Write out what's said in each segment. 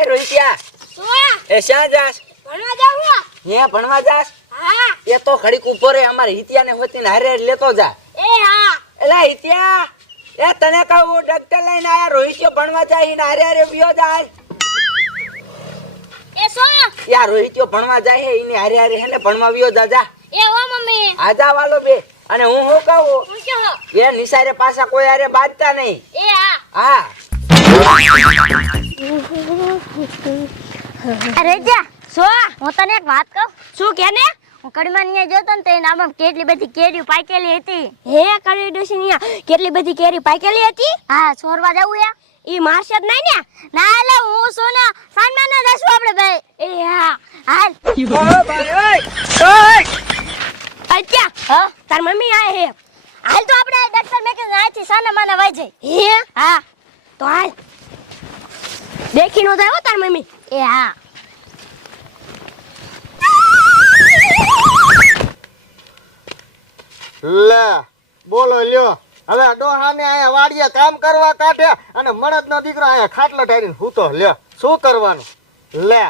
એ રોહિતિયા એ શ્યાં જાસ ભણવા જાવ હું? હે ભણવા જાસ હા. એ તો ઘડીક ઊભો રે અમારે હિતિયાને હોતીને હારે હારે લેતો જા. એ હા. એલા હિતિયા એ તને કહું ડોક્ટર લઈને આયા રોહિત્યો ભણવા જાય ને હારે હારે વિયો જાય. એ સો યાર રોહિતિયો ભણવા જાય હે ઈને હારે હારે હેને ભણવા વિયો જા જા. એ ઓ મમ્મી. આજા વાલો બે. અને હું હું કહું? હું કહો? એ નિસારે પાછા કોઈ હારે બાંધતા નહીં. એ હા. હા. અરે જા સો હું તને એક વાત કહું? શું કે ને? હું કડીમાં જોતો ને તો એના આમાં કેટલી બધી કેરી પાકેલી હતી. હે કડી ડોસી કેટલી બધી કેરી પાકેલી હતી? હા છોરવા જવું યા ઈ મારશે જ નહીં ને? ના એટલે હું શું ને સાંજમાં ના જશું આપણે ભાઈ. એ હા હાલ. અચ્છા હા? તાર મમ્મી આય હે? હાલ તો આપણે ડોક્ટર મેં કે આથી સાના માના વાઈ જાય હે? હા. તો હાલ. દેખી નો જાય તાર મમ્મી. એ હા. લે બોલો લ્યો. હવે ડોહાને આયા વાડીએ કામ કરવા કાઢે અને મળદનો દીકરો આયા ખાટલો ઢારીને હૂતો લ્યો શું કરવાનું? લે.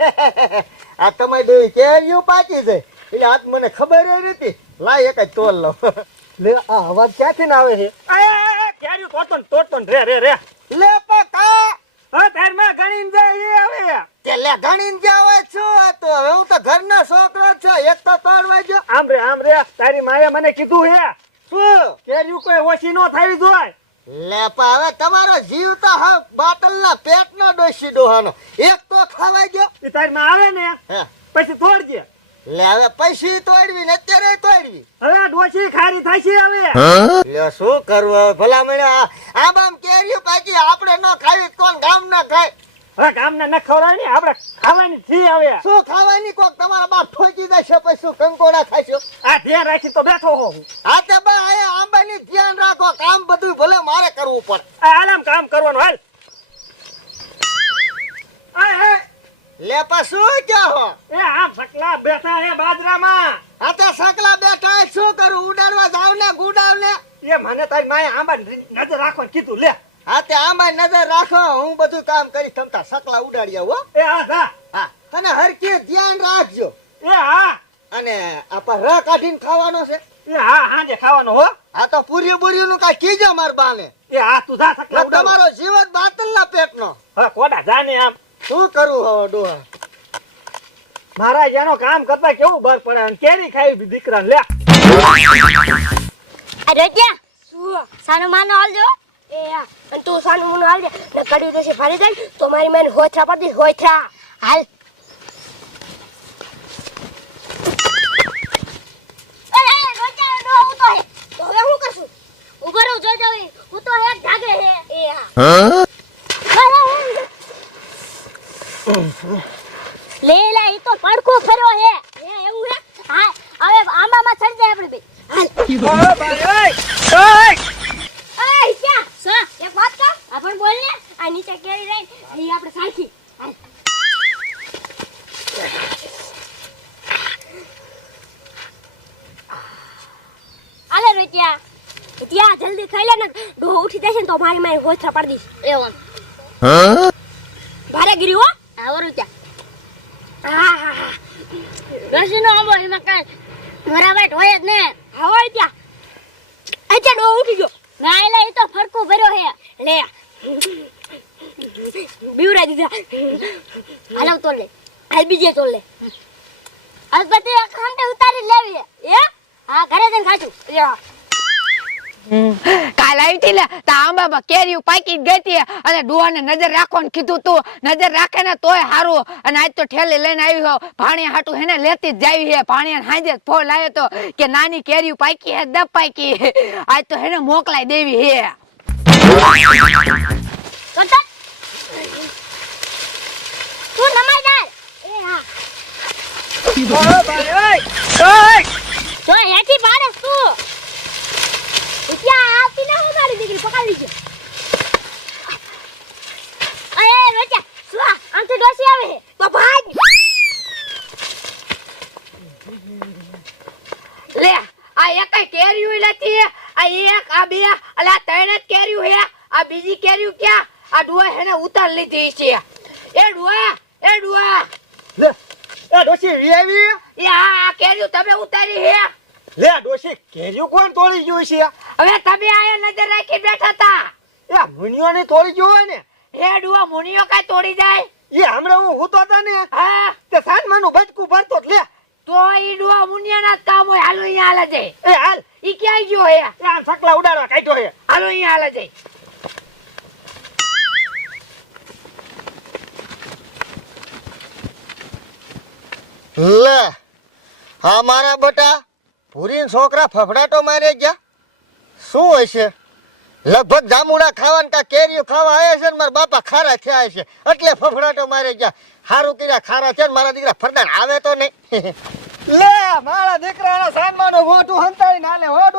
આ તમારી દેવી કેરીયું પાકી જાય એટલે આજ મને ખબર એ નથી. લાય એક જ તોલ લો લે આ અવાજ ક્યાંથી ના આવે છે? ક્યાર્યું તોડતો તોડતો રે રે રે. લે પકા હવે તારમાં ગણીને જાય એ હવે તે લે ગણીને જ્યાં હોય શું આ તો હવે હું તો ઘરનો છોકરો છું એક તો તોડવા જો આમ રે આમ રે તારી માએ મને કીધું હે. શું? કેર્યું કોઈ ઓછી નો થઈ જોય. લે પણ હવે તમારો જીવ તો હા બાટલના પેટનો ડોસી ડોહાનો. એક તો ખાવાઈ ગયો. એ તારી માં આવે ને હે. પછી તોડજે. લે હવે પૈસી તોડવી ને અત્યારે તોડવી. હવે ડોસી ખારી થાય છે હવે. લે શું કરવું ભલા મને આમ આમ કેર્યું પાછી આપણે ન ખાવી કોણ ગામ ના ખાય? હવે ગામને ન ખવડાય ને આપણે ખાવાની શું ખાવાની કોક તમારા બાપ ઠોકી દેશે પછી શું કંકોડા ખાશો? આ ધ્યાન રાખી તો બેઠો હો. હા તે બા આયા આંબાની ધ્યાન રાખો કામ બધું ભલે મારે કરવું પડે. કામ કરવાનું હાલ. લે શું હો? એ આમ સકલા બેઠા હે બાજરામાં. આ તો સકલા બેઠા શું કરું? ઉડાડવા જાવ ને ગુડાવ ને? એ મને તારી માએ આંબા નજર રાખવાનું કીધું લે. હા તે આંબા નજર રાખો. હું બધું કામ કરી તમતા સકલા ઉડાડ્યા હો. એ હા હા અને હરકે ધ્યાન રાખજો. એ હા અને આપા ર કાઢીને ખાવાનો છે. એ હા હાંજે ખાવાનો હો. આ તો પૂરી બુરી નું કઈ કીજો માર બાને. એ હા તું જા સકલા ઉડાડ. તમારો જીવન પેટ પેટનો. હા કોડા જાને આમ. શું કરું હવે ડોહા? મારા જેનો કામ કરતા કેવું બર પડે? અને કેરી ખાઈ દીકરા લે અરે ક્યાં શું? સાનો માનો હાલજો. હા અને તું સાનો માનો હાલજે ને કડી તો ફરી જાય, તો મારી મને હોથરા પર દી હોથરા. હાલ. હું. એવું હે હા હવે આંબામાં ચડી જાય આપણે બે. હાલ અય ક્યાં સા એક વાત કહું આપણ બોલ ને આ નીચે કેરી રહી અહીં આપણે આલે રોટિયા ત્યાં જલ્દી ખાઈ લે ને. ડોહો ઉઠી જશે ને તો મારી મારી હોથરા પાડી દઈશ. એવો ભારે ગીરી હો. હા રોટિયા હા હા હા. રસીનો આંબો એમાં કાંઈ મરાવાટ હોય જ ને. હા હોય ત્યાં. અચ્છા ડો ઉઠી ગયો. ના એટલે એ તો ફરકું ભર્યો હે લે. બીવરા દીધા. હાલો તો લે હાલ બીજે તો લે હાલ બધી ખાંડે ઉતારી લેવી. એ હા ઘરે જઈને ખાશું. કાલ આવી હતી ને તો આંબામાં કેરીઓ પાકી ગઈ હતી અને ડોહાને નજર રાખવાનું કીધું તું. નજર રાખે ને તોય સારું અને આજ તો ઠેલી લઈને આવી હો. ભાણિયા હાટું હેને લેતી જ જાવી હે. ભાણિયા હાજે ફોન આવ્યો તો કે નાની કેરી પાકી હે દબ પાકી આજ તો હેને મોકલાઈ દેવી હે કરતા તું નમાઈદાર એ હા તો હેઠી પાડે તું ત્યાં આવતી ના હું મારી દીકરી પકડી લીજો. અરે રોચા સુવા આમથી ડોસી આવે છે. તો ભાગ લે આ એક કેરીઓ નથી આ એક આ બે અલે આ ત્રણ જ કેરીઓ હે. આ બીજી કેરીઓ ક્યાં? આ હેને ઉતાર લીધી છે. એ ડુઆ એ ડુઆ લે એ ડોશી વી? એ આ આ કેરીઓ તમે ઉતારી હે? લે ડોશી કેરીયું કોણ તોડી ગયું છે? હવે તમે આયા નજર રાખી બેઠા તા એ મુનિયોની તોડી ગયું હોય ને? એ ડુઆ મુનિયો કાઈ તોડી જાય? એ હમણાં હું હૂતો હતા ને? હા. તે સાનમાનું બચકું ભરતો લે. તો ઈ ડુઆ મુનિયાના કામ હોય હાલો અહીંયા હાલે જાય. એ હાલ. ઈ ક્યાં ગયો હે? એ સકલા ઉડાડવા કાઢ્યો છે હાલો અહીંયા હાલે જાય. લે હા મારા બટા પૂરીન છોકરા ફફડાટો મારે ગયા. શું હશે લગભગ જામુડા ખાવાનું કા કેરીઓ ખાવા આવ્યા છે ને મારા બાપા ખારા થયા છે એટલે ફફડાટો મારે ગયા. સારું કર્યા ખારા છે ને મારા દીકરા ફરદાન આવે તો નહીં. લે મારા દીકરાના સાનમાનું મોટું હંતાઈ નાલે હો આ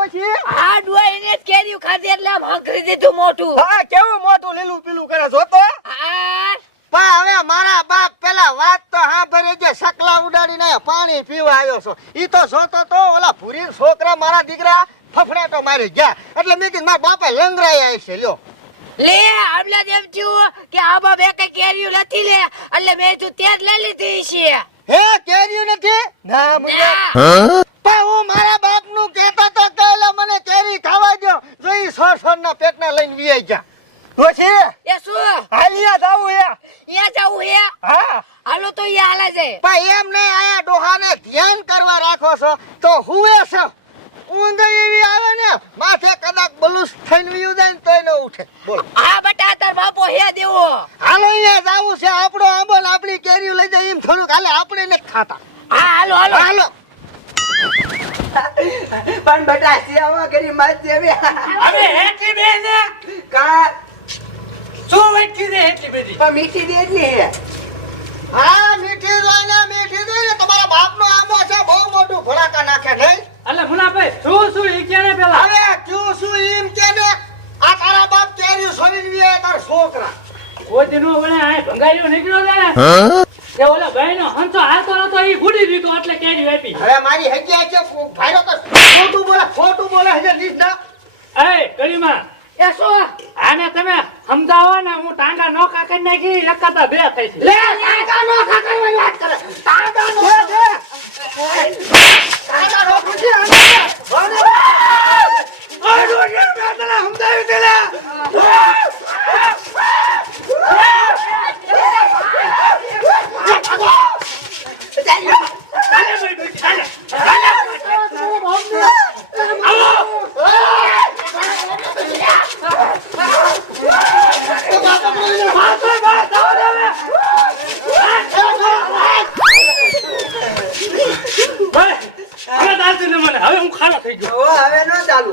ડુઆ એને જ કેરીઓ ખાધી એટલે આમ હંકરી દીધું મોટું. હા કેવું મોટું લીલું પીલું કરે જોતો? હા પણ હવે મારા બાપ પેલા વાત તો હા ભરે જે સકલા પાણી પીવા આવ્યો છો. ઈ તો જોતો તો ઓલા ભૂરી છોકરા મારા દીકરા ફફડાટો મારી ગયા. એટલે મેં કીધું મારા બાપા લંગરાયા છે લ્યો. લે આમલા જેમ થયું કે આ બાપ કઈ કેરીયું નથી લે. એટલે મેં તું તે જ લઈ લીધી છે. હે કેરીયું નથી? ના મને ના. પણ હું મારા બાપનું કહેતો તો કે મને કેરી ખાવા દો જો ઈ સોર સોર ના પેટના લઈને વીઆઈ ગયા. ડોશી એ શું? હાલિયા જાવું હે. એ જવું હે? હા. હાલો તો હાલે છે. પણ એમ નહીં આયા ડોહાને ધ્યાન કરવા રાખો છો તો હુએ છે. ઊંઘ એવી આવે ને માથે કદાચ બલુસ થઈને વીયું જાય ને તોય ન ઉઠે. બોલ. હા બટા તાર બાપો હે દેવો. હાલો અહીંયા જાવું છે આપણો આંબો આપણી કેરીઓ લઈ જાય એમ થોડુંક. હાલે આપણે નથી ખાતા. હા હાલો હાલો. હાલો. પણ બટા સેવા કરી મત જેવી હવે હેઠી બેને કા? શું વેચી દે હેઠી બેની પણ મીઠી દે ને હા મીઠી જોઈને મીઠી જોઈને તમારા બાપનો આંબો છે બહુ મોટું ભડાકા નાખે નહીં? અલે મુનાભાઈ શું શું ઈ ને પેલા? હવે કયું શું એમ કે ને આ તારા બાપ કેરી છોડીને વીએ તાર છોકરા. કોઈ દિનો વળે આ ભંગારીઓ નીકળ્યો છે ને? એ ઓલા ભાઈ નો હંસો હાલતો નતો ઈ ગુડી દીધો એટલે કેરી આપી. હવે મારી હગ્યા છે ભાઈરો તો ખોટું બોલે ખોટું બોલે છે નીચના એ કરીમા એ શું? આને તમે સમજાવો ને હું ટાંગા નો કાકર નાખી લખાતા બે થઈ છે લે ટાંગા નો ખાકરવાની વાત કરે ટાંગા નો ટાંગા રોકું છે આને. મેં તને સમજાવી મને હવે હું ખારો થઈ ગયો. હવે ન ચાલુ.